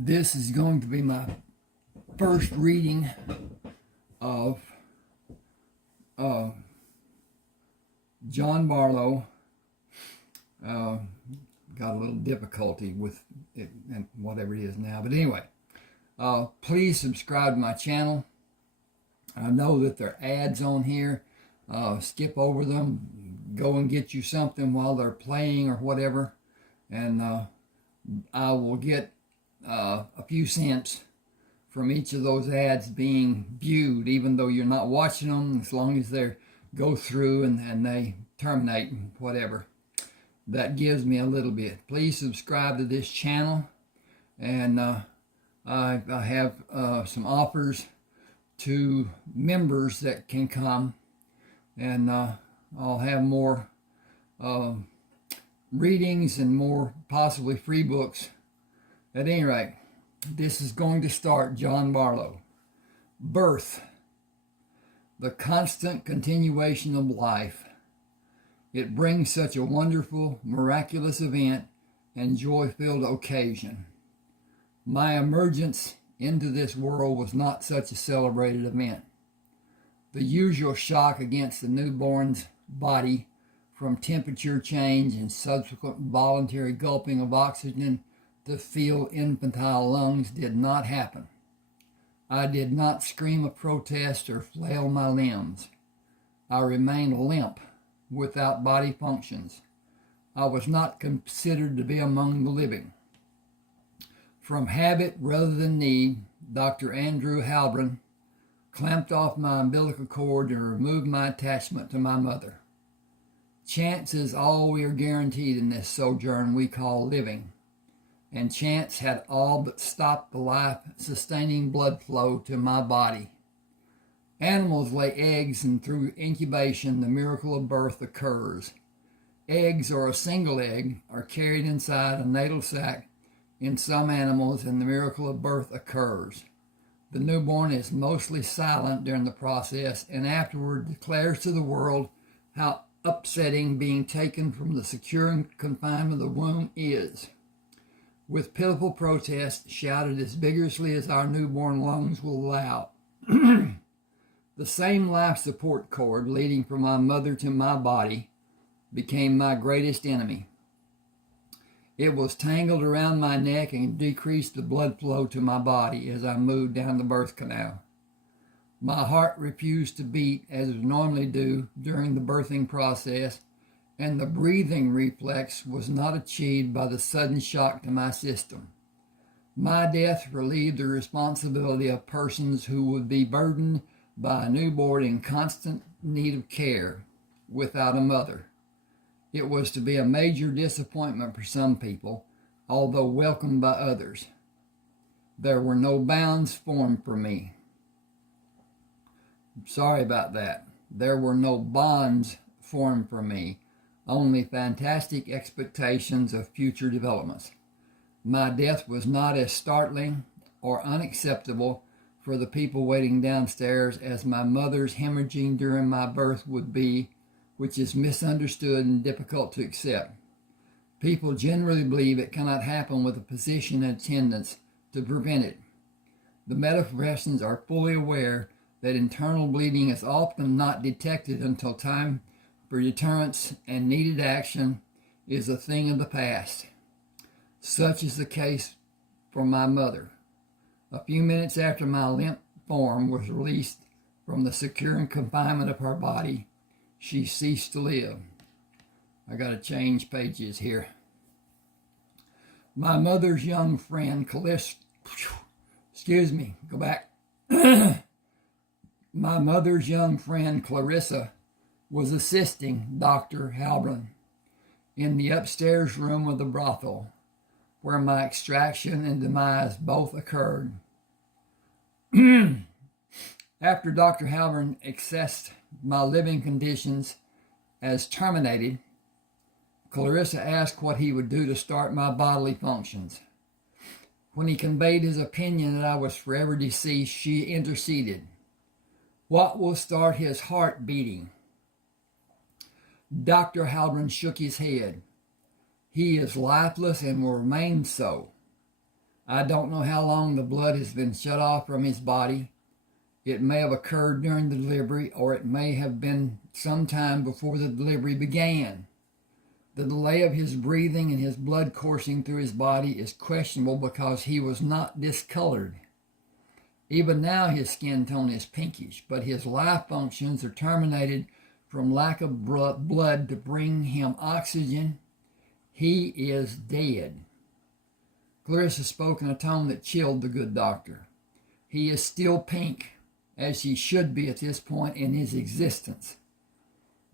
This is going to be my first reading of Jon Bartleaux. Got a little difficulty with it and whatever it is now. But anyway, please subscribe to my channel. I know that there are ads on here. Skip over them. Go and get you something while they're playing or whatever. And I will get a few cents from each of those ads being viewed, even though you're not watching them, as long as they go through and they terminate and whatever. That gives me a little bit. Please subscribe to this channel, and I have some offers to members that can come, and I'll have more readings and more possibly free books. At any rate, this is going to start Jon Bartleaux. Birth, the constant continuation of life. It brings such a wonderful, miraculous event and joy-filled occasion. My emergence into this world was not such a celebrated event. The usual shock against the newborn's body from temperature change and subsequent voluntary gulping of oxygen to fill infantile lungs did not happen. I did not scream a protest or flail my limbs. I remained limp, without body functions. I was not considered to be among the living. From habit rather than need, Dr. Andrew Halbron clamped off my umbilical cord and removed my attachment to my mother. Chance is all we are guaranteed in this sojourn we call living, and chance had all but stopped the life-sustaining blood flow to my body. Animals lay eggs, and through incubation the miracle of birth occurs. Eggs, or a single egg, are carried inside a natal sac in some animals, and the miracle of birth occurs. The newborn is mostly silent during the process, and afterward declares to the world how upsetting being taken from the secure confinement of the womb is. With pitiful protest shouted as vigorously as our newborn lungs will allow. The same life support cord leading from my mother to my body became my greatest enemy. It was tangled around my neck and decreased the blood flow to my body as I moved down the birth canal. My heart refused to beat as it normally do during the birthing process, and the breathing reflex was not achieved by the sudden shock to my system. My death relieved the responsibility of persons who would be burdened by a newborn in constant need of care without a mother. It was to be a major disappointment for some people, although welcomed by others. There were no bounds formed for me. Sorry about that. There were no bonds formed for me, only fantastic expectations of future developments. My death was not as startling or unacceptable for the people waiting downstairs as my mother's hemorrhaging during my birth would be, which is misunderstood and difficult to accept. People generally believe it cannot happen with a physician in attendance to prevent it. The medical professions are fully aware that internal bleeding is often not detected until time for deterrence and needed action is a thing of the past. Such is the case for my mother. A few minutes after my limp form was released from the secure confinement of her body, she ceased to live. I got to change pages here. My mother's young friend, My mother's young friend, Clarissa, was assisting Dr. Halbron in the upstairs room of the brothel, where my extraction and demise both occurred. After Dr. Halbron assessed my living conditions as terminated, Clarissa asked what he would do to start my bodily functions. When he conveyed his opinion that I was forever deceased, she interceded. What will start his heart beating? Dr. Halbron shook his head. He is lifeless and will remain so. I don't know how long the blood has been shut off from his body. It may have occurred during the delivery, or it may have been some time before the delivery began. The delay of his breathing and his blood coursing through his body is questionable because he was not discolored. Even now his skin tone is pinkish, but his life functions are terminated from lack of blood to bring him oxygen. He is dead. Clarissa spoke in a tone that chilled the good doctor. He is still pink, as he should be at this point in his existence.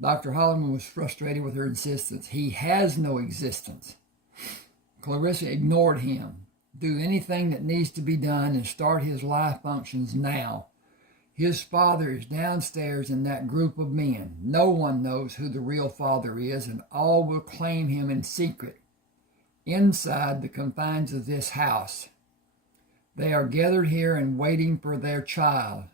Dr. Holloman was frustrated with her insistence. He has no existence. Clarissa ignored him. Do anything that needs to be done and start his life functions now. His father is downstairs in that group of men. No one knows who the real father is, and all will claim him in secret, inside the confines of this house. They are gathered here and waiting for their child.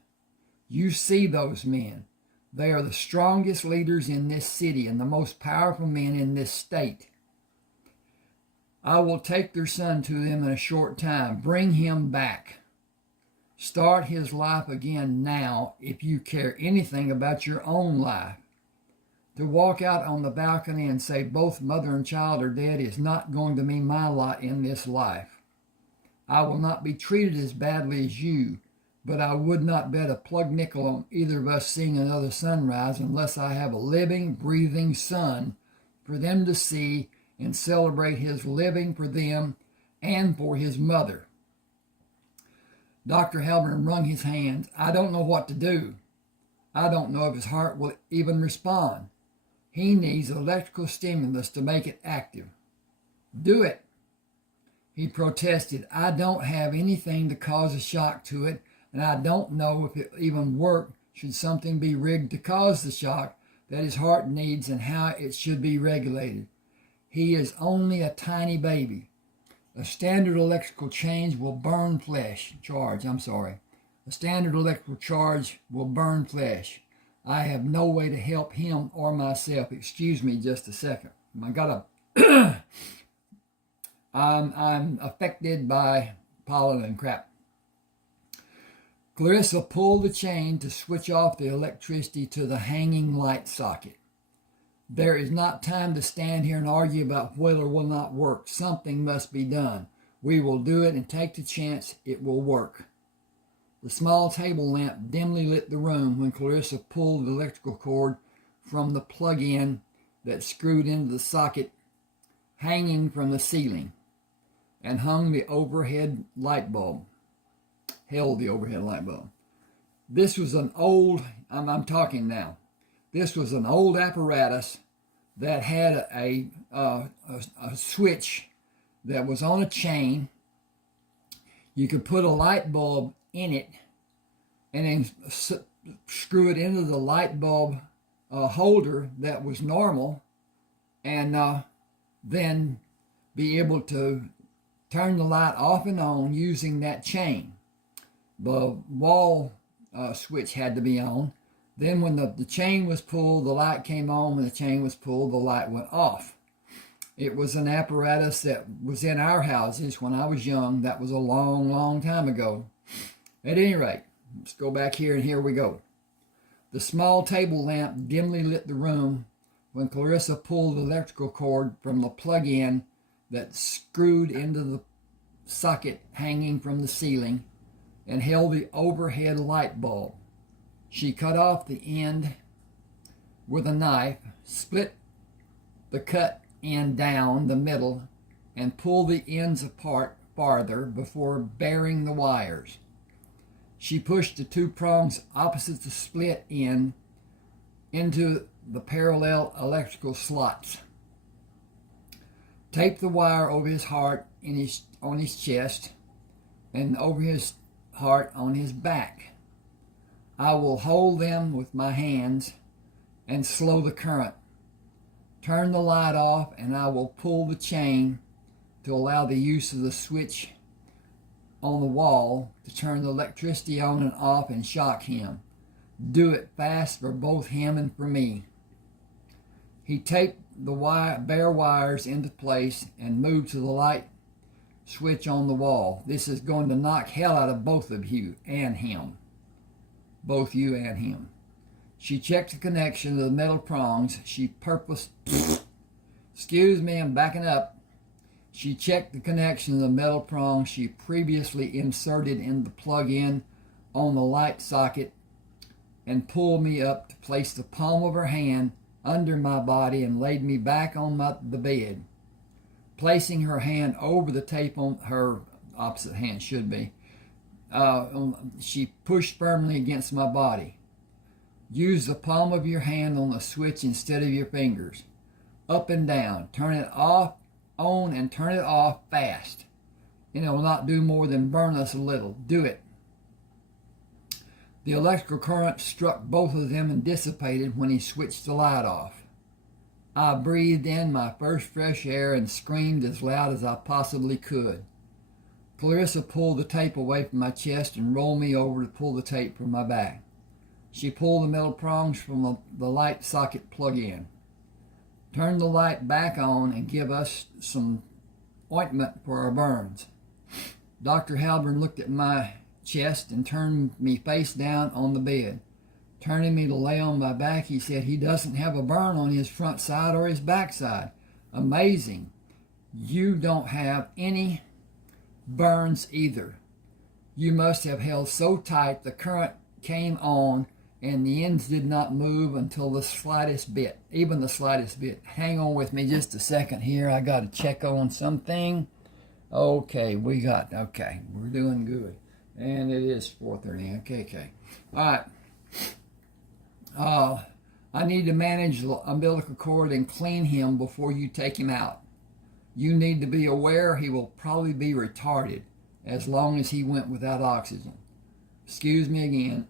You see those men. They are the strongest leaders in this city and the most powerful men in this state. I will take their son to them in a short time. Bring him back. Start his life again now if you care anything about your own life. To walk out on the balcony and say both mother and child are dead is not going to be my lot in this life. I will not be treated as badly as you, but I would not bet a plug nickel on either of us seeing another sunrise unless I have a living, breathing son for them to see and celebrate his living for them and for his mother. Dr. Halpern wrung his hands. I don't know what to do. I don't know if his heart will even respond. He needs electrical stimulus to make it active. Do it. He protested. I don't have anything to cause a shock to it, and I don't know if it even work should something be rigged to cause the shock that his heart needs and how it should be regulated. He is only a tiny baby. A standard electrical charge will burn flesh. A standard electrical charge will burn flesh. I have no way to help him or myself. Excuse me just a second. I got a I'm affected by pollen and crap. Clarissa pulled the chain to switch off the electricity to the hanging light socket. There is not time to stand here and argue about whether it will not work. Something must be done. We will do it and take the chance it will work. The small table lamp dimly lit the room when Clarissa pulled the electrical cord from the plug-in that screwed into the socket hanging from the ceiling and held the overhead light bulb. This was an old, I'm talking now. This was an old apparatus that had a switch that was on a chain. You could put a light bulb in it and then screw it into the light bulb holder that was normal, and then be able to turn the light off and on using that chain. The wall switch had to be on. Then when the chain was pulled, the light came on. When the chain was pulled, the light went off. It was an apparatus that was in our houses when I was young. That was a long, long time ago. At any rate, let's go back here, and here we go. The small table lamp dimly lit the room when Clarissa pulled the electrical cord from the plug-in that screwed into the socket hanging from the ceiling and held the overhead light bulb. She cut off the end with a knife, split the cut end down the middle, and pulled the ends apart farther before burying the wires. She pushed the two prongs opposite the split end into the parallel electrical slots. Taped the wire over his heart on his chest and over his heart on his back. I will hold them with my hands and slow the current. Turn the light off, and I will pull the chain to allow the use of the switch on the wall to turn the electricity on and off and shock him. Do it fast for both him and for me. He taped the bare wires into place and moved to the light switch on the wall. This is going to knock hell out of both of you and him. Both you and him. She checked the connection of the metal prongs. Excuse me, I'm backing up. She checked the connection of the metal prong she previously inserted in the plug-in on the light socket and pulled me up to place the palm of her hand under my body and laid me back on the bed. Placing her hand over the tape on her opposite hand should be, she pushed firmly against my body. Use the palm of your hand on the switch instead of your fingers. Up and down. Turn it off, on, and turn it off fast. And it will not do more than burn us a little. Do it. The electrical current struck both of them and dissipated when he switched the light off. I breathed in my first fresh air and screamed as loud as I possibly could. Clarissa pulled the tape away from my chest and rolled me over to pull the tape from my back. She pulled the metal prongs from the light socket plug-in. Turned the light back on and give us some ointment for our burns. Dr. Halburn looked at my chest and turned me face down on the bed. Turning me to lay on my back, he said, "He doesn't have a burn on his front side or his back side. Amazing. You don't have any burns either. You must have held so tight the current came on and the ends did not move until the slightest bit, even the slightest bit." Hang on with me just a second here. I got to check on something. Okay, we're doing good. And it is 4:30. Okay. All right. I need to manage the umbilical cord and clean him before you take him out. You need to be aware he will probably be retarded as long as he went without oxygen. Excuse me again.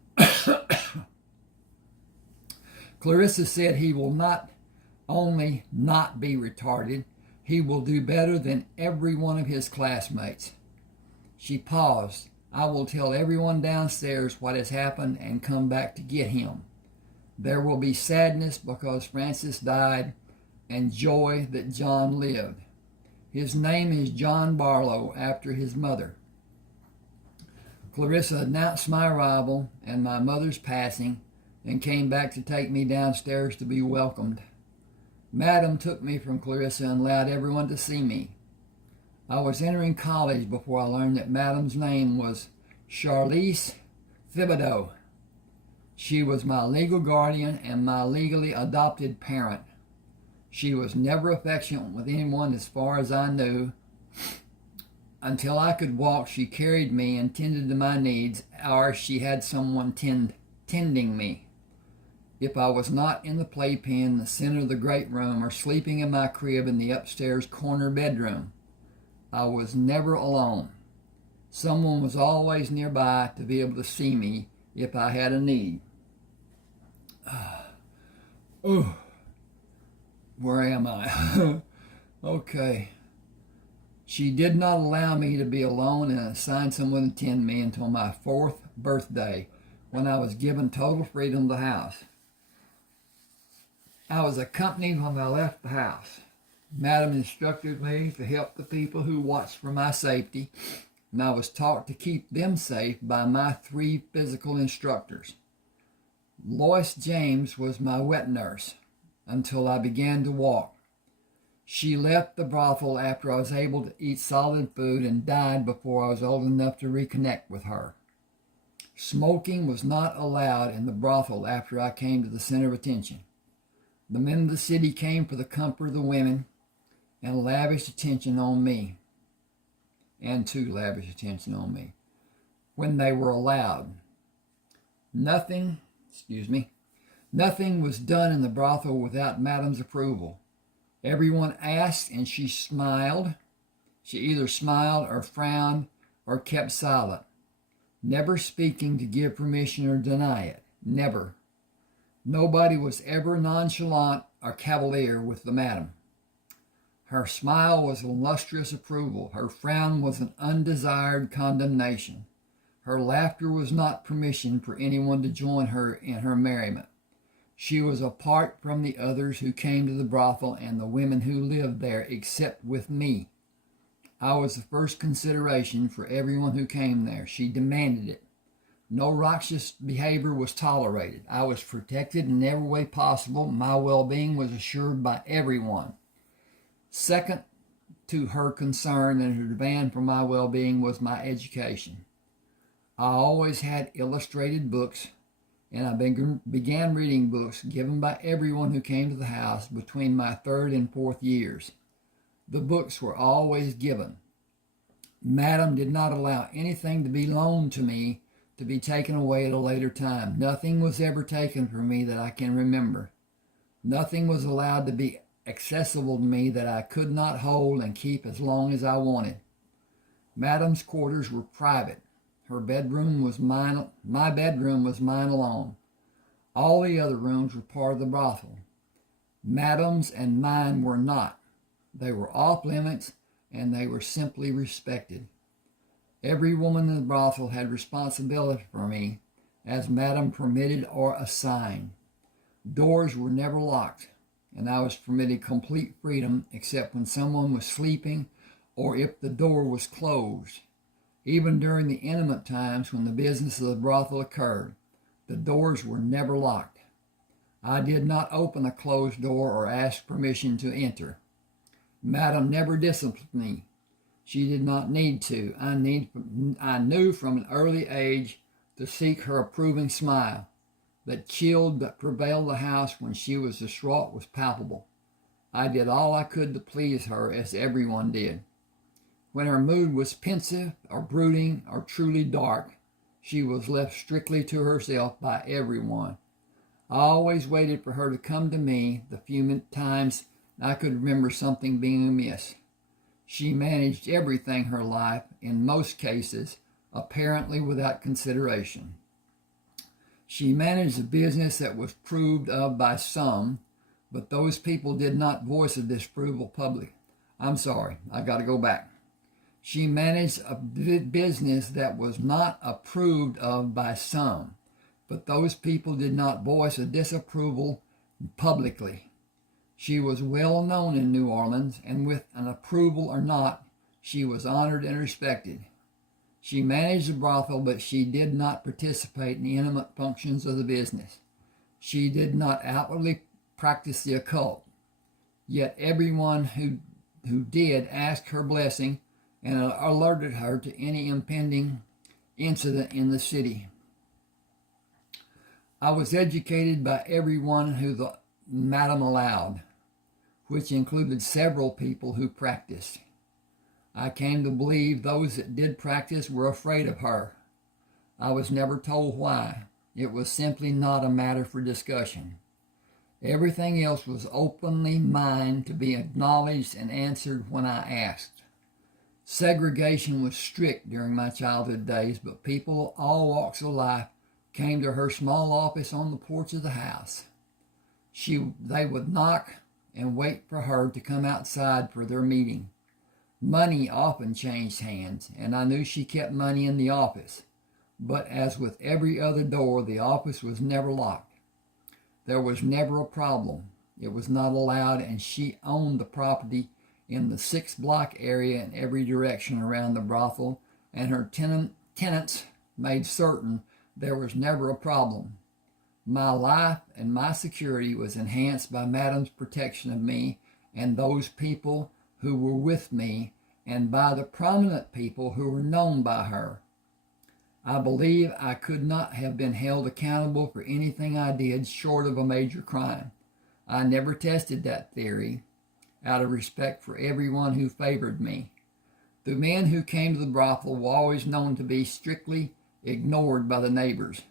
Clarissa said he will not only not be retarded, he will do better than every one of his classmates. She paused. I will tell everyone downstairs what has happened and come back to get him. There will be sadness because Francis died and joy that John lived. His name is Jon Bartleaux after his mother. Clarissa announced my arrival and my mother's passing and came back to take me downstairs to be welcomed. Madam took me from Clarissa and allowed everyone to see me. I was entering college before I learned that Madam's name was Charlize Thibodeau. She was my legal guardian and my legally adopted parent. She was never affectionate with anyone as far as I knew. Until I could walk, she carried me and tended to my needs, or she had someone tending me. If I was not in the playpen, the center of the great room, or sleeping in my crib in the upstairs corner bedroom, I was never alone. Someone was always nearby to be able to see me if I had a need. Where am I? Okay. She did not allow me to be alone and assigned someone to tend me until my 4th birthday, when I was given total freedom of the house. I was accompanied when I left the house. Madam instructed me to help the people who watched for my safety, and I was taught to keep them safe by my 3 physical instructors. Lois James was my wet nurse until I began to walk. She left the brothel after I was able to eat solid food and died before I was old enough to reconnect with her. Smoking was not allowed in the brothel after I came to the center of attention. The men of the city came for the comfort of the women and lavished attention on me, when they were allowed. Nothing was done in the brothel without Madam's approval. Everyone asked and she smiled. She either smiled or frowned or kept silent, never speaking to give permission or deny it. Never. Nobody was ever nonchalant or cavalier with the madam. Her smile was a lustrous approval. Her frown was an undesired condemnation. Her laughter was not permission for anyone to join her in her merriment. She was apart from the others who came to the brothel and the women who lived there, except with me. I was the first consideration for everyone who came there. She demanded it. No righteous behavior was tolerated. I was protected in every way possible. My well-being was assured by everyone. Second to her concern and her demand for my well-being was my education. I always had illustrated books, and I began reading books given by everyone who came to the house between my third and fourth years. The books were always given. Madam did not allow anything to be loaned to me to be taken away at a later time. Nothing was ever taken from me that I can remember. Nothing was allowed to be accessible to me that I could not hold and keep as long as I wanted. Madam's quarters were private. Her bedroom was mine. My bedroom was mine alone. All the other rooms were part of the brothel. Madam's and mine were not. They were off limits, and they were simply respected. Every woman in the brothel had responsibility for me, as Madam permitted or assigned. Doors were never locked, and I was permitted complete freedom except when someone was sleeping or if the door was closed. Even during the intimate times when the business of the brothel occurred, the doors were never locked. I did not open a closed door or ask permission to enter. Madam never disciplined me. She did not need to. I knew from an early age to seek her approving smile. The chill that prevailed the house when she was distraught was palpable. I did all I could to please her, as everyone did. When her mood was pensive or brooding or truly dark, she was left strictly to herself by everyone. I always waited for her to come to me the few times I could remember something being amiss. She managed everything her life, in most cases, apparently without consideration. She managed a business that was approved of by some, but those people did not voice a disapproval publicly. I got to go back. She managed a business that was not approved of by some, but those people did not voice a disapproval publicly. She was well known in New Orleans, and with an approval or not, she was honored and respected. She managed the brothel, but she did not participate in the intimate functions of the business. She did not outwardly practice the occult. Yet everyone who did asked her blessing and alerted her to any impending incident in the city. I was educated by everyone who the madam allowed, which included several people who practiced. I came to believe those that did practice were afraid of her. I was never told why. It was simply not a matter for discussion. Everything else was openly mine to be acknowledged and answered when I asked. Segregation was strict during my childhood days, but people of all walks of life came to her small office on the porch of the house. They would knock and wait for her to come outside for their meeting. Money often changed hands, and I knew she kept money in the office. But as with every other door, the office was never locked. There was never a problem. It was not allowed, and she owned the property in the 6-block area in every direction around the brothel, and her tenants made certain there was never a problem. My life and my security was enhanced by Madam's protection of me and those people who were with me, and by the prominent people who were known by her. I believe I could not have been held accountable for anything I did short of a major crime. I never tested that theory, out of respect for everyone who favored me. The men who came to the brothel were always known to be strictly ignored by the neighbors.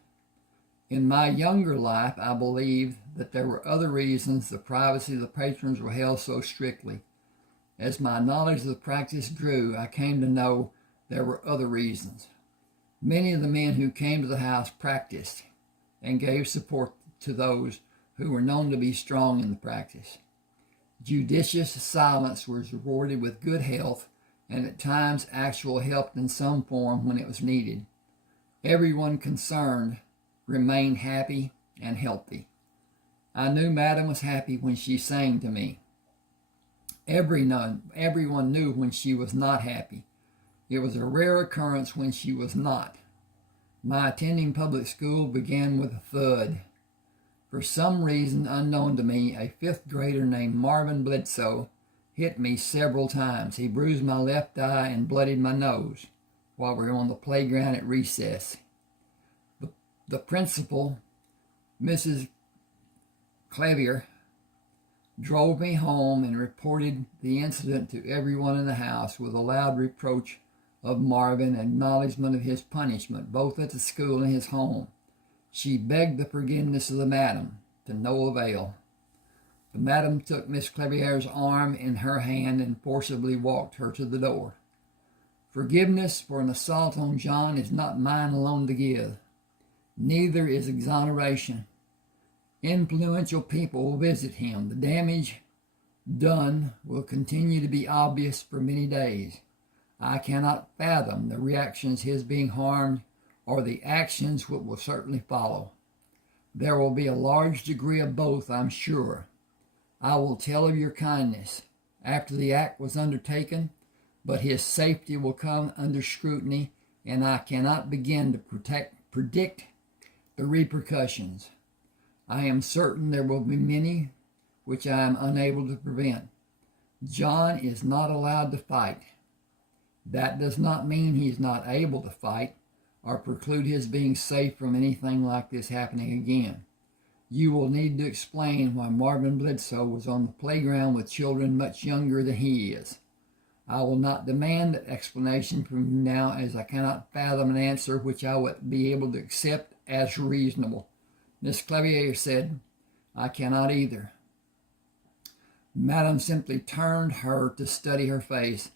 In my younger life, I believed that there were other reasons the privacy of the patrons were held so strictly. As my knowledge of the practice grew, I came to know there were other reasons. Many of the men who came to the house practiced and gave support to those who were known to be strong in the practice. Judicious silence was rewarded with good health, and at times actual help in some form when it was needed. Everyone concerned remained happy and healthy. I knew Madam was happy when she sang to me. Everyone knew when she was not happy. It was a rare occurrence when she was not. My attending public school began with a thud. For some reason unknown to me, a fifth grader named Marvin Bledsoe hit me several times. He bruised my left eye and bloodied my nose while we were on the playground at recess. The principal, Mrs. Clavier, drove me home and reported the incident to everyone in the house with a loud reproach of Marvin and acknowledgement of his punishment, both at the school and his home. She begged the forgiveness of the madam, to no avail. The madam took Miss Clavier's arm in her hand and forcibly walked her to the door. Forgiveness for an assault on John is not mine alone to give. Neither is exoneration. Influential people will visit him. The damage done will continue to be obvious for many days. I cannot fathom the reactions his being harmed or the actions which will certainly follow. There will be a large degree of both, I'm sure. I will tell of your kindness after the act was undertaken, but his safety will come under scrutiny, and I cannot begin to predict the repercussions. I am certain there will be many which I am unable to prevent. John is not allowed to fight. That does not mean he is not able to fight or preclude his being safe from anything like this happening again. You will need to explain why Marvin Bledsoe was on the playground with children much younger than he is. I will not demand that explanation from you now, as I cannot fathom an answer which I would be able to accept as reasonable. Miss Clavier said, I cannot either. Madam simply turned her to study her face,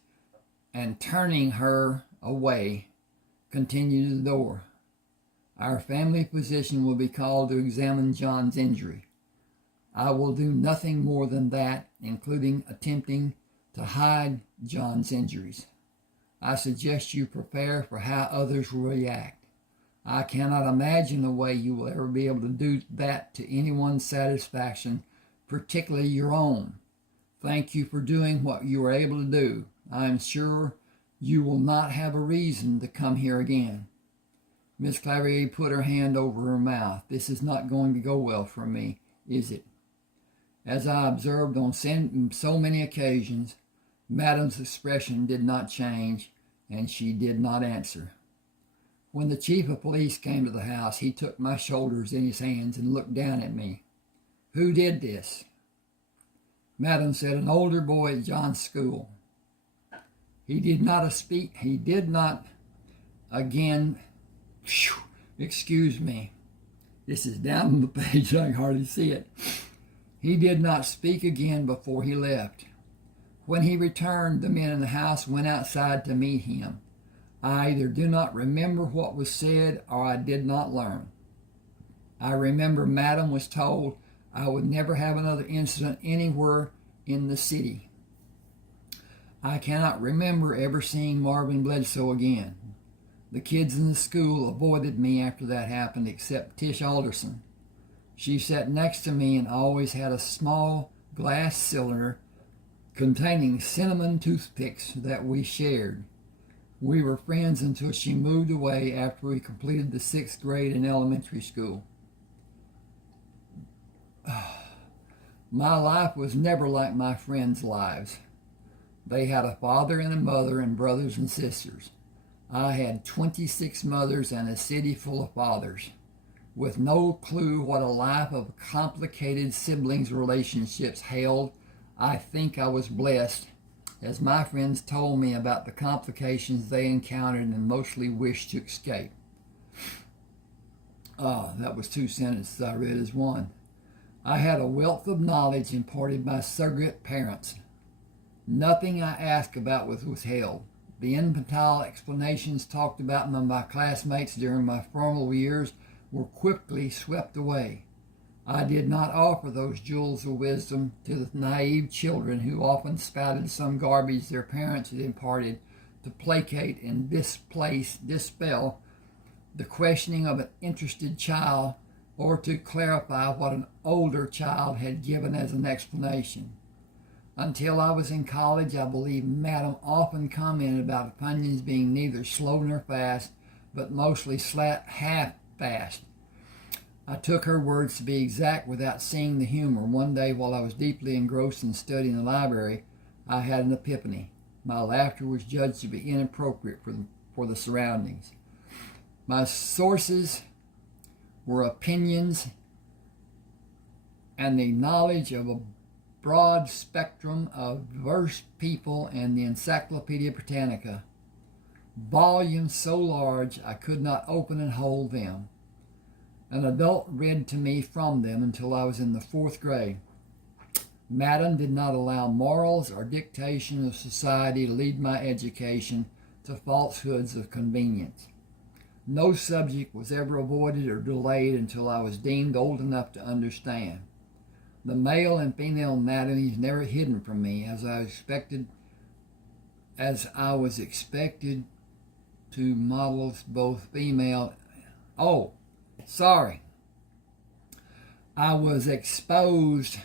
and turning her away, continued to the door. Our family physician will be called to examine John's injury. I will do nothing more than that, including attempting to hide John's injuries. I suggest you prepare for how others will react. I cannot imagine a way you will ever be able to do that to anyone's satisfaction, particularly your own. Thank you for doing what you were able to do. I am sure you will not have a reason to come here again. Miss Clavier put her hand over her mouth. This is not going to go well for me, is it? As I observed on so many occasions, Madam's expression did not change, and she did not answer. When the chief of police came to the house, he took my shoulders in his hands and looked down at me. Who did this? Madam said, an older boy at John's school. He did not again, excuse me. This is down on the page, I can hardly see it. He did not speak again before he left. When he returned, the men in the house went outside to meet him. I either do not remember what was said or I did not learn. I remember Madam was told I would never have another incident anywhere in the city. I cannot remember ever seeing Marvin Bledsoe again. The kids in the school avoided me after that happened, except Tish Alderson. She sat next to me and always had a small glass cylinder containing cinnamon toothpicks that we shared. We were friends until she moved away after we completed the 6th grade in elementary school. My life was never like my friends' lives. They had a father and a mother and brothers and sisters. I had 26 mothers and a city full of fathers. With no clue what a life of complicated siblings relationships held, I think I was blessed, as my friends told me about the complications they encountered and mostly wished to escape. That was 2 sentences I read as one. I had a wealth of knowledge imparted by surrogate parents. Nothing I asked about was withheld. The infantile explanations talked about by my classmates during my formal years were quickly swept away. I did not offer those jewels of wisdom to the naive children who often spouted some garbage their parents had imparted to placate and dispel the questioning of an interested child or to clarify what an older child had given as an explanation. Until I was in college, I believe Madam often commented about opinions being neither slow nor fast, but mostly half-fast. I took her words to be exact without seeing the humor. One day, while I was deeply engrossed in studying the library, I had an epiphany. My laughter was judged to be inappropriate for the surroundings. My sources were opinions and the knowledge of a broad spectrum of diverse people and the Encyclopedia Britannica, volumes so large I could not open and hold them. An adult read to me from them until I was in the 4th grade. Madam did not allow morals or dictation of society to lead my education to falsehoods of convenience. No subject was ever avoided or delayed until I was deemed old enough to understand. The male and female anatomies never hidden from me, as I was expected to models both female. I was exposed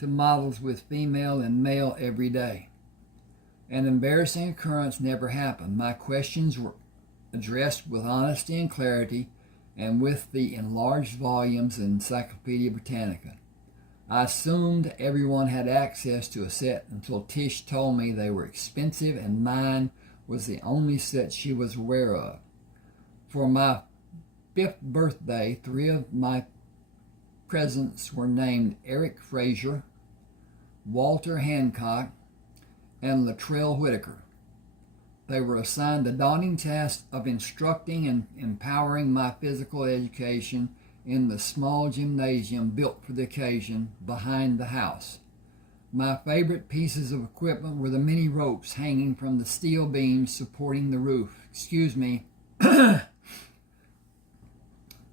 to models with female and male every day. An embarrassing occurrence never happened. My questions were addressed with honesty and clarity, and with the enlarged volumes of Encyclopedia Britannica. I assumed everyone had access to a set until Tish told me they were expensive and mine was the only set she was aware of. For my 5th birthday, 3 of my presents were named Eric Fraser, Walter Hancock, and Latrell Whitaker. They were assigned the daunting task of instructing and empowering my physical education in the small gymnasium built for the occasion behind the house. My favorite pieces of equipment were the many ropes hanging from the steel beams supporting the roof.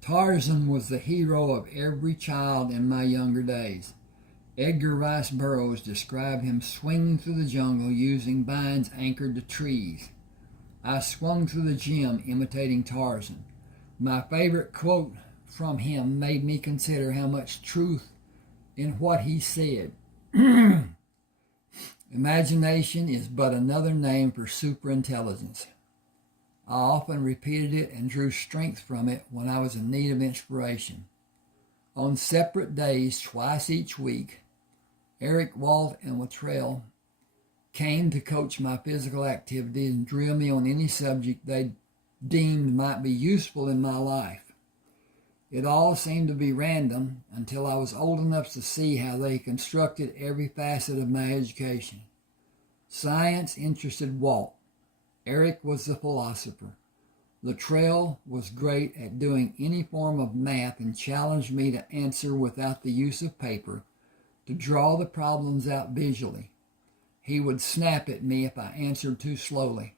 Tarzan was the hero of every child in my younger days. Edgar Rice Burroughs described him swinging through the jungle using vines anchored to trees. I swung through the gym imitating Tarzan. My favorite quote from him made me consider how much truth in what he said. Imagination is but another name for superintelligence. I often repeated it and drew strength from it when I was in need of inspiration. On separate days, twice each week, Eric, Walt, and Latrell came to coach my physical activity and drill me on any subject they deemed might be useful in my life. It all seemed to be random until I was old enough to see how they constructed every facet of my education. Science interested Walt. Eric was the philosopher. Latrell was great at doing any form of math and challenged me to answer without the use of paper, to draw the problems out visually. He would snap at me if I answered too slowly.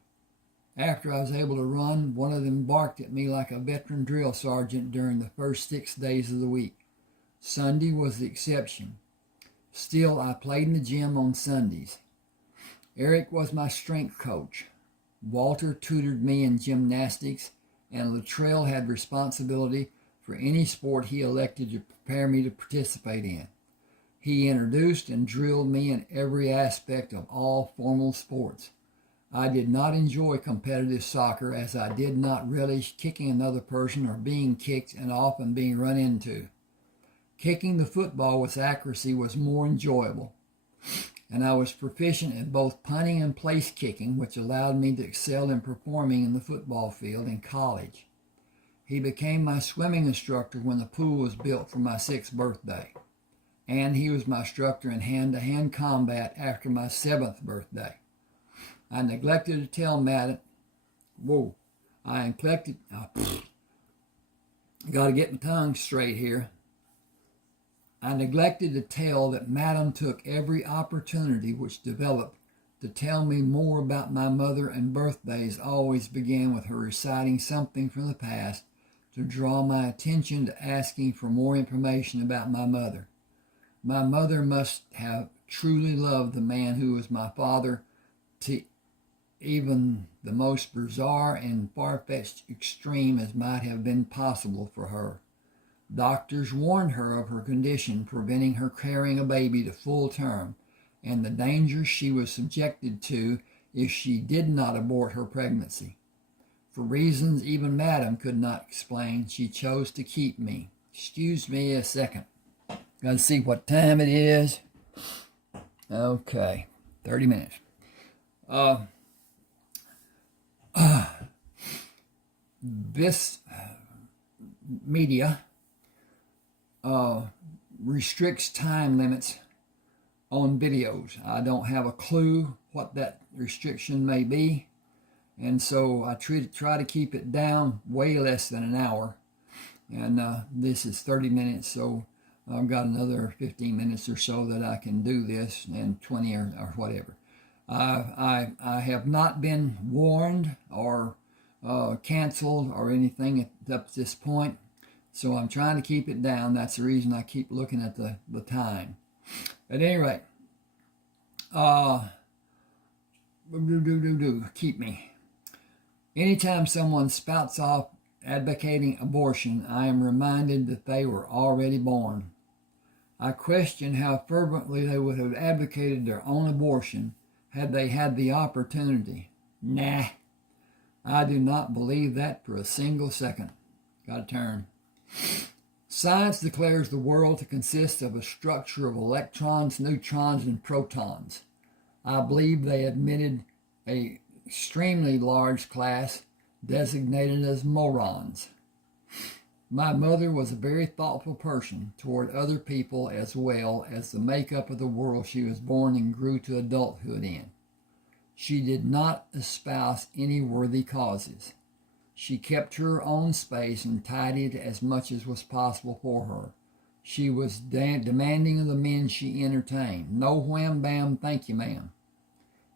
After I was able to run, one of them barked at me like a veteran drill sergeant during the first 6 days of the week. Sunday was the exception. Still, I played in the gym on Sundays. Eric was my strength coach. Walter tutored me in gymnastics, and Latrell had responsibility for any sport he elected to prepare me to participate in. He introduced and drilled me in every aspect of all formal sports. I did not enjoy competitive soccer, as I did not relish kicking another person or being kicked and often being run into. Kicking the football with accuracy was more enjoyable, and I was proficient at both punting and place kicking, which allowed me to excel in performing in the football field in college. He became my swimming instructor when the pool was built for my 6th birthday, and he was my instructor in hand-to-hand combat after my 7th birthday. I neglected to tell Madam, got to get my tongue straight here. I neglected to tell that Madam took every opportunity which developed to tell me more about my mother, and birthdays always began with her reciting something from the past to draw my attention to asking for more information about my mother. My mother must have truly loved the man who was my father to even the most bizarre and far-fetched extreme as might have been possible for her. Doctors warned her of her condition, preventing her carrying a baby to full term, and the danger she was subjected to if she did not abort her pregnancy. For reasons even Madam could not explain, she chose to keep me. Excuse me a second. Gotta see what time it is. Okay, 30 minutes. This media restricts time limits on videos. I don't have a clue what that restriction may be, and so I try to keep it down way less than an hour. And this is 30 minutes, so I've got another 15 minutes or so that I can do this, and 20 or whatever. I have not been warned or canceled or anything up to this point, so I'm trying to keep it down. That's the reason I keep looking at the time. At any rate, keep me. Anytime someone spouts off advocating abortion, I am reminded that they were already born. I question how fervently they would have advocated their own abortion had they had the opportunity. Nah, I do not believe that for a single second. Got to turn. Science declares the world to consist of a structure of electrons, neutrons, and protons. I believe they admitted an extremely large class designated as morons. My mother was a very thoughtful person toward other people as well as the makeup of the world she was born and grew to adulthood in. She did not espouse any worthy causes. She kept her own space and tidied as much as was possible for her. She was demanding of the men she entertained. No wham bam, thank you, ma'am.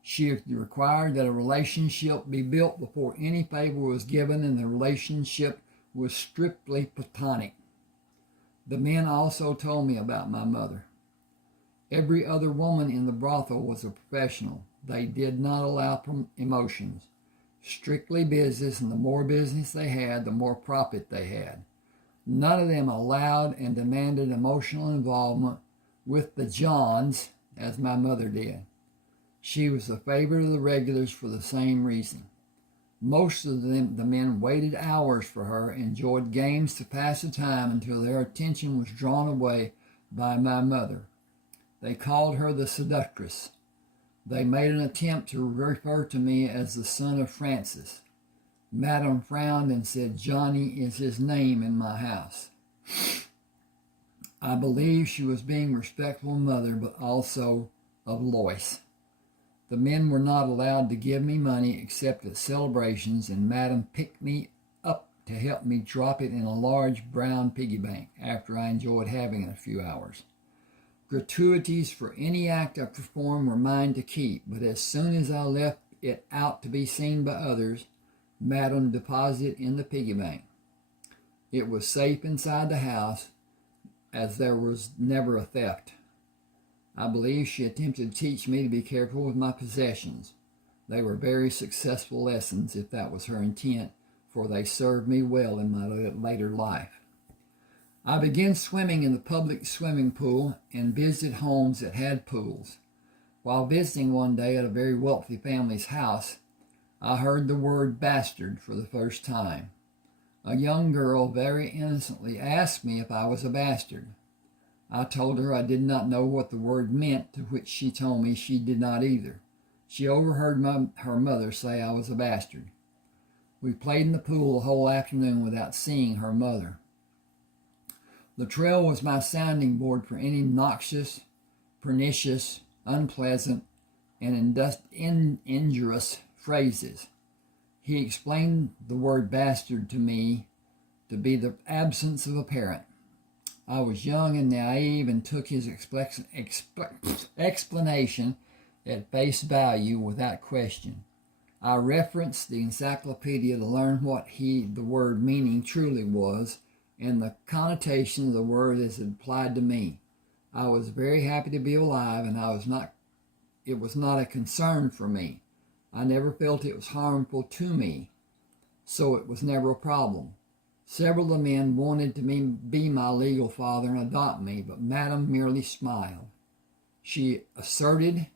She required that a relationship be built before any favor was given, and the relationship was strictly platonic. The men also told me about my mother. Every other woman in the brothel was a professional. They did not allow emotions. Strictly business, and the more business they had, the more profit they had. None of them allowed and demanded emotional involvement with the Johns, as my mother did. She was the favorite of the regulars for the same reason. Most of the men waited hours for her, enjoyed games to pass the time until their attention was drawn away by my mother. They called her the seductress. They made an attempt to refer to me as the son of Francis. Madam frowned and said Johnny is his name in my house. I believe she was being respectful mother, but also of Lois. The men were not allowed to give me money except at celebrations, and Madam picked me up to help me drop it in a large brown piggy bank after I enjoyed having it a few hours. Gratuities for any act I performed were mine to keep, but as soon as I left it out to be seen by others, Madam deposited it in the piggy bank. It was safe inside the house, as there was never a theft. I believe she attempted to teach me to be careful with my possessions. They were very successful lessons, if that was her intent, for they served me well in my later life. I began swimming in the public swimming pool and visited homes that had pools. While visiting one day at a very wealthy family's house, I heard the word bastard for the first time. A young girl very innocently asked me if I was a bastard. I told her I did not know what the word meant, to which she told me she did not either. She overheard her mother say I was a bastard. We played in the pool the whole afternoon without seeing her mother. The trail was my sounding board for any noxious, pernicious, unpleasant, and injurious phrases. He explained the word bastard to me to be the absence of a parent. I was young and naive and took his explanation at face value without question. I referenced the encyclopedia to learn what the word meaning truly was and the connotation of the word as it applied to me. I was very happy to be alive, and it was not a concern for me. I never felt it was harmful to me, so it was never a problem. Several of the men wanted to be my legal father and adopt me, but Madam merely smiled. She asserted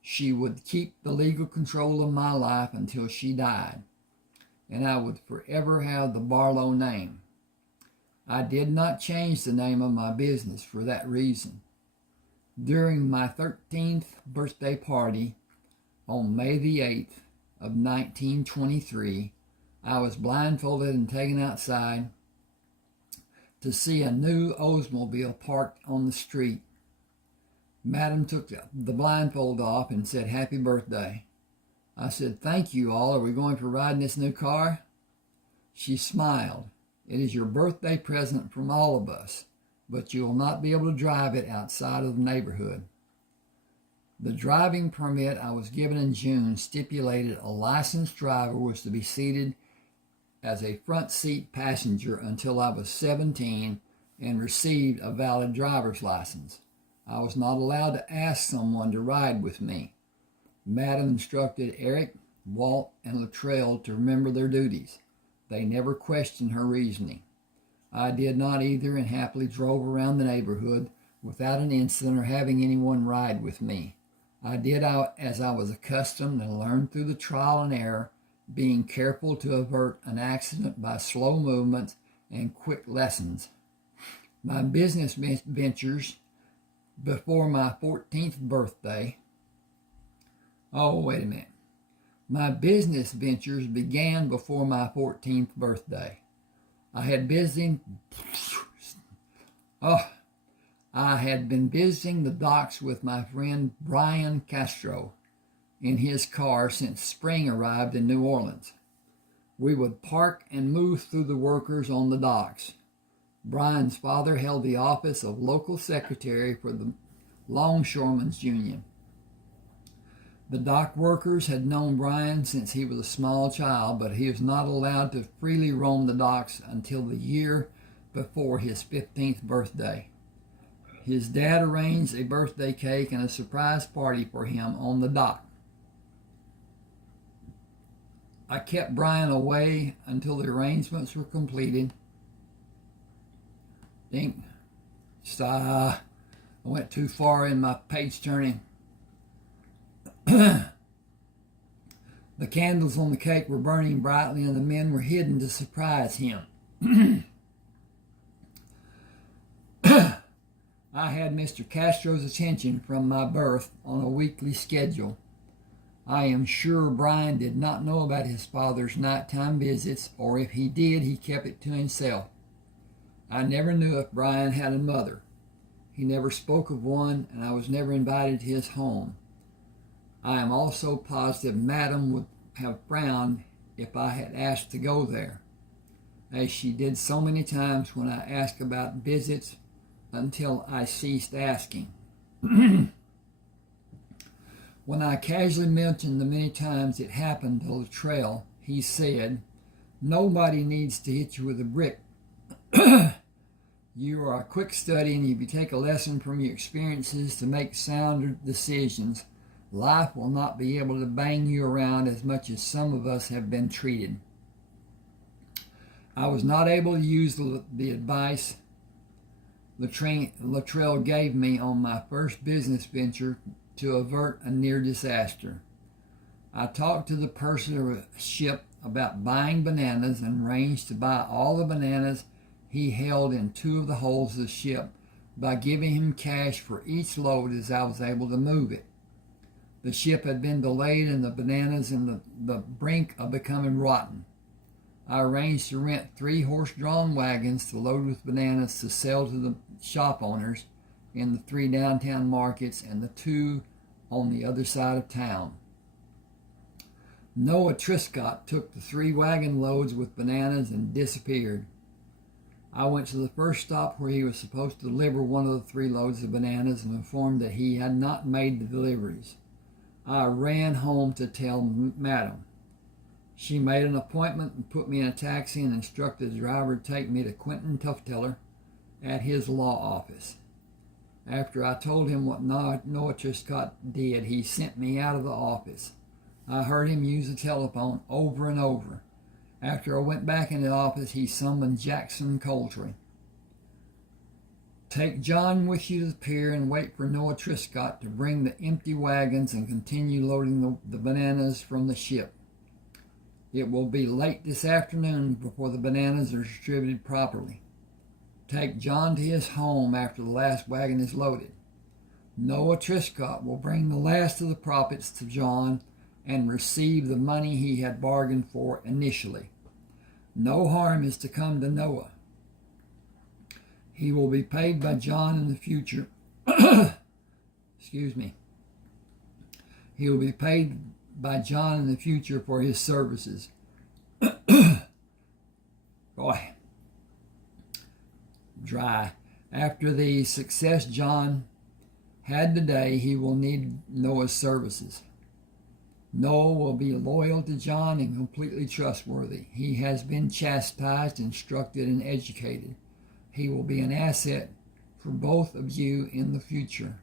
she would keep the legal control of my life until she died, and I would forever have the Bartleaux name. I did not change the name of my business for that reason. During my 13th birthday party on May the 8th of 1923, I was blindfolded and taken outside to see a new Oldsmobile parked on the street. Madam took the blindfold off and said, "Happy birthday." I said, "Thank you all. Are we going for a ride in this new car?" She smiled. "It is your birthday present from all of us, but you will not be able to drive it outside of the neighborhood." The driving permit I was given in June stipulated a licensed driver was to be seated as a front seat passenger until I was 17 and received a valid driver's license. I was not allowed to ask someone to ride with me. Madam instructed Eric, Walt, and Luttrell to remember their duties. They never questioned her reasoning. I did not either, and happily drove around the neighborhood without an incident or having anyone ride with me. I did as I was accustomed and learned through the trial and error, being careful to avert an accident by slow movements and quick lessons. My business ventures before my 14th birthday. My business ventures began before my 14th birthday. I had been visiting the docks with my friend Brian Castro in his car since spring arrived in New Orleans. We would park and move through the workers on the docks. Brian's father held the office of local secretary for the Longshoremen's Union. The dock workers had known Brian since he was a small child, but he was not allowed to freely roam the docks until the year before his 15th birthday. His dad arranged a birthday cake and a surprise party for him on the dock. I kept Brian away until the arrangements were completed. I went too far in my page turning. The candles on the cake were burning brightly, and the men were hidden to surprise him. I had Mr. Castro's attention from my birth on a weekly schedule. I am sure Brian did not know about his father's nighttime visits, or if he did, he kept it to himself. I never knew if Brian had a mother. He never spoke of one, and I was never invited to his home. I am also positive Madam would have frowned if I had asked to go there, as she did so many times when I asked about visits until I ceased asking. When I casually mentioned the many times it happened to Luttrell, he said, "Nobody needs to hit you with a brick. You are a quick study, and if you take a lesson from your experiences to make sound decisions, life will not be able to bang you around as much as some of us have been treated." I was not able to use the advice Luttrell gave me on my first business venture to avert a near disaster. I talked to the purser of a ship about buying bananas and arranged to buy all the bananas he held in two of the holds of the ship by giving him cash for each load as I was able to move it. The ship had been delayed and the bananas in the brink of becoming rotten. I arranged to rent 3 horse-drawn wagons to load with bananas to sell to the shop owners in the 3 downtown markets and the 2 on the other side of town. Noah Triscott took the 3 wagon loads with bananas and disappeared. I went to the first stop where he was supposed to deliver one of the 3 loads of bananas and informed that he had not made the deliveries. I ran home to tell Madam. She made an appointment and put me in a taxi and instructed the driver to take me to Quentin Tufteller at his law office. After I told him what Noah Triscott did, he sent me out of the office. I heard him use the telephone over and over. After I went back in the office, he summoned Jackson Coltrane. Take John with you to the pier and wait for Noah Triscott to bring the empty wagons and continue loading the bananas from the ship. It will be late this afternoon before the bananas are distributed properly. Take John to his home after the last wagon is loaded. Noah Triscott will bring the last of the profits to John and receive the money he had bargained for initially. No harm is to come to Noah. He will be paid by John in the future. Excuse me. He will be paid by John in the future for his services. Boy. Dry. After the success John had today, he will need Noah's services. Noah will be loyal to John and completely trustworthy. He has been chastised, instructed, and educated. He will be an asset for both of you in the future.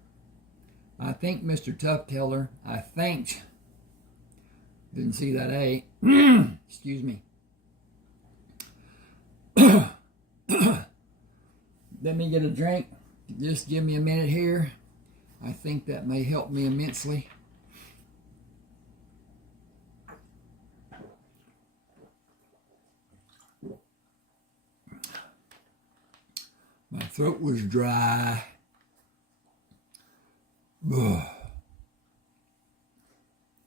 I think Mr. Tufteller, didn't see that A. Excuse me. Let me get a drink. Just give me a minute here. I think that may help me immensely. My throat was dry.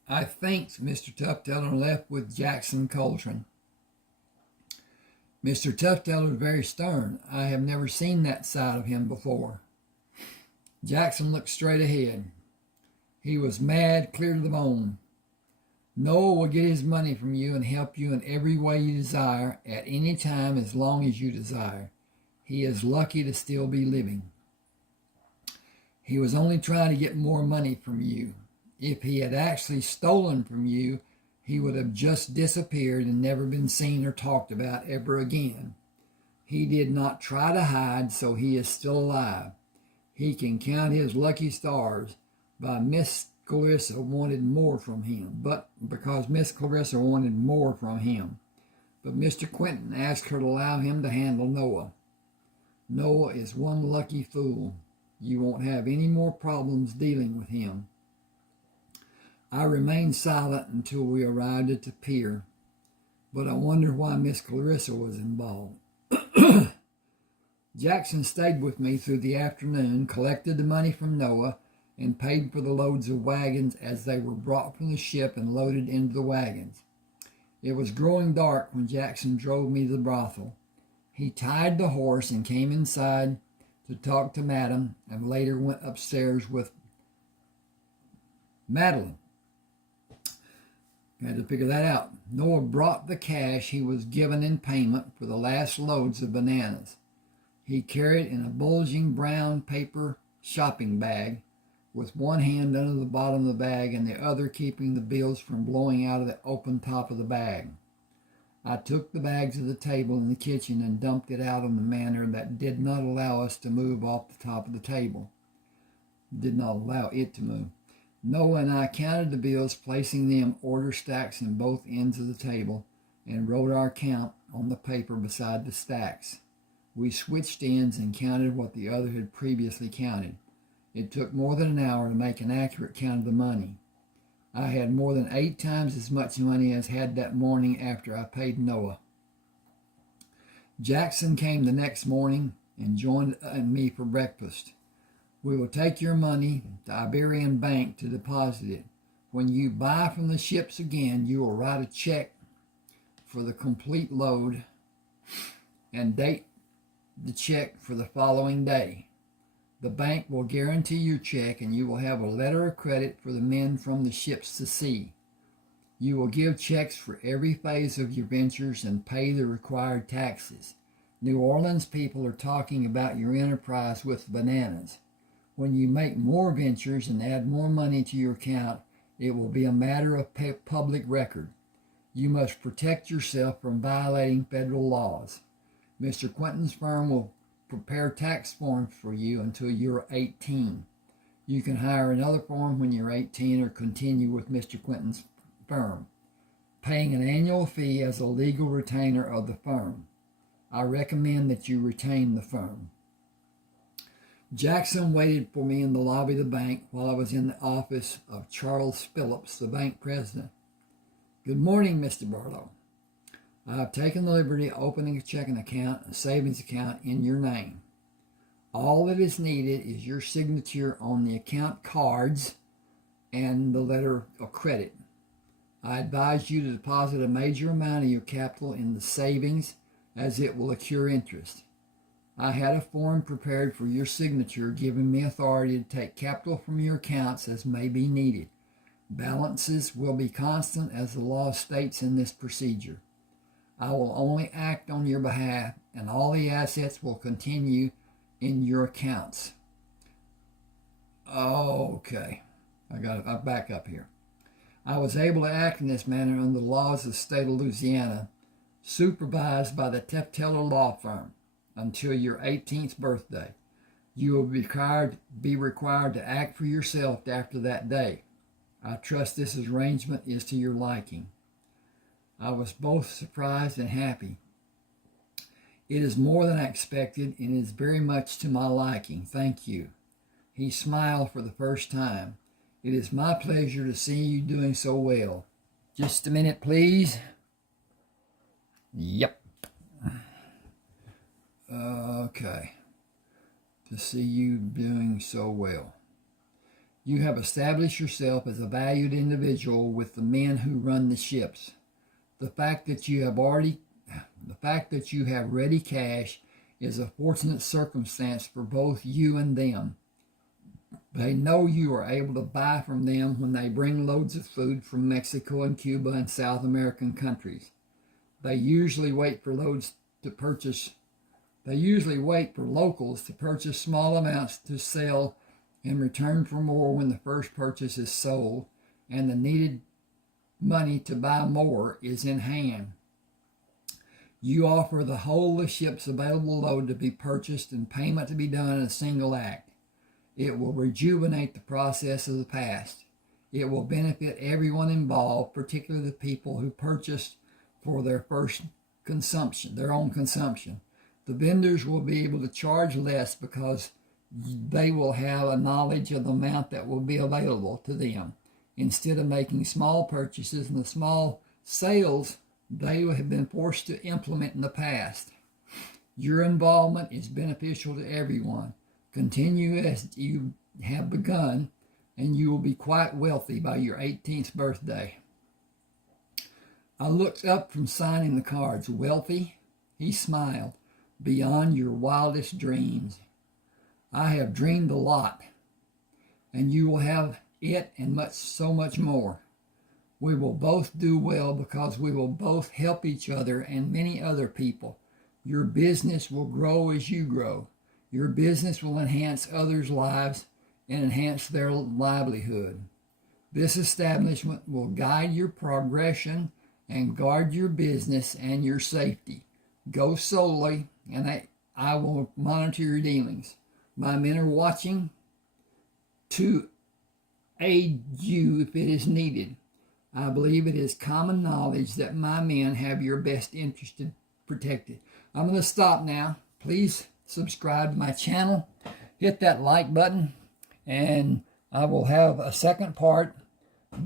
I think Mr. Tufteller left with Jackson Coltrane. Mr. Tufteller is very stern. I have never seen that side of him before. Jackson looked straight ahead. He was mad clear to the bone. Noah will get his money from you and help you in every way you desire at any time as long as you desire. He is lucky to still be living. He was only trying to get more money from you. If he had actually stolen from you, he would have just disappeared and never been seen or talked about ever again. He did not try to hide, so he is still alive. He can count his lucky stars by Miss Clarissa wanted more from him, but Mr. Mr. Quentin asked her to allow him to handle Noah. Noah is one lucky fool. You won't have any more problems dealing with him. I remained silent until we arrived at the pier, but I wonder why Miss Clarissa was involved. Jackson stayed with me through the afternoon, collected the money from Noah, and paid for the loads of wagons as they were brought from the ship and loaded into the wagons. It was growing dark when Jackson drove me to the brothel. He tied the horse and came inside to talk to Madam, and later went upstairs with Madeline. I had to figure that out. Noah brought the cash he was given in payment for the last loads of bananas. He carried it in a bulging brown paper shopping bag, with one hand under the bottom of the bag and the other keeping the bills from blowing out of the open top of the bag. I took the bag to the table in the kitchen and dumped it out in a manner that did not allow us to move off the top of the table. Did not allow it to move. Noah and I counted the bills, placing them order stacks in both ends of the table, and wrote our count on the paper beside the stacks. We switched ends and counted what the other had previously counted. It took more than an hour to make an accurate count of the money. I had more than 8 times as much money as had that morning after I paid Noah. Jackson came the next morning and joined me for breakfast. We will take your money to Iberian Bank to deposit it. When you buy from the ships again, you will write a check for the complete load and date the check for the following day. The bank will guarantee your check, and you will have a letter of credit for the men from the ships to see. You will give checks for every phase of your ventures and pay the required taxes. New Orleans people are talking about your enterprise with bananas. When you make more ventures and add more money to your account, it will be a matter of public record. You must protect yourself from violating federal laws. Mr. Quentin's firm will prepare tax forms for you until you're 18. You can hire another firm when you're 18 or continue with Mr. Quentin's firm, paying an annual fee as a legal retainer of the firm. I recommend that you retain the firm. Jackson waited for me in the lobby of the bank while I was in the office of Charles Phillips, the bank president. "Good morning, Mr. Bartleaux. I have taken the liberty of opening a checking account and savings account in your name. All that is needed is your signature on the account cards and the letter of credit. I advise you to deposit a major amount of your capital in the savings, as it will accrue interest. I had a form prepared for your signature giving me authority to take capital from your accounts as may be needed. Balances will be constant as the law states in this procedure. I will only act on your behalf, and all the assets will continue in your accounts." Okay, I back up here. I was able to act in this manner under the laws of the state of Louisiana, supervised by the Tefteller law firm, until your 18th birthday. You will be required to act for yourself after that day. I trust this arrangement is to your liking. I was both surprised and happy. It is more than I expected, and is very much to my liking. Thank you. He smiled for the first time. It is my pleasure to see you doing so well. Just a minute, please. Yep. Okay. To see you doing so well. You have established yourself as a valued individual with the men who run the ships. The fact that you have ready cash is a fortunate circumstance for both you and them. They know you are able to buy from them when they bring loads of food from Mexico and Cuba and South American countries. They usually wait for locals to purchase small amounts to sell in return for more when the first purchase is sold and the needed money to buy more is in hand. You offer the whole of the ship's available load to be purchased and payment to be done in a single act. It will rejuvenate the process of the past. It will benefit everyone involved, particularly the people who purchased for their own consumption. The vendors will be able to charge less because they will have a knowledge of the amount that will be available to them, instead of making small purchases and the small sales they have been forced to implement in the past. Your involvement is beneficial to everyone. Continue as you have begun, and you will be quite wealthy by your 18th birthday. I looked up from signing the cards. "Wealthy?" He smiled. "Beyond your wildest dreams. I have dreamed a lot, and you will have it and so much more. We will both do well because we will both help each other and many other people. Your business will grow as you grow. Your business will enhance others' lives and enhance their livelihood. This establishment will guide your progression and guard your business and your safety. Go solely, and I will monitor your dealings. My men are watching to aid you if it is needed. I believe it is common knowledge that my men have your best interest protected." I'm going to stop now. Please subscribe to my channel. Hit that like button, and I will have a second part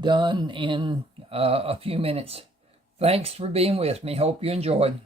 done in a few minutes. Thanks for being with me. Hope you enjoyed.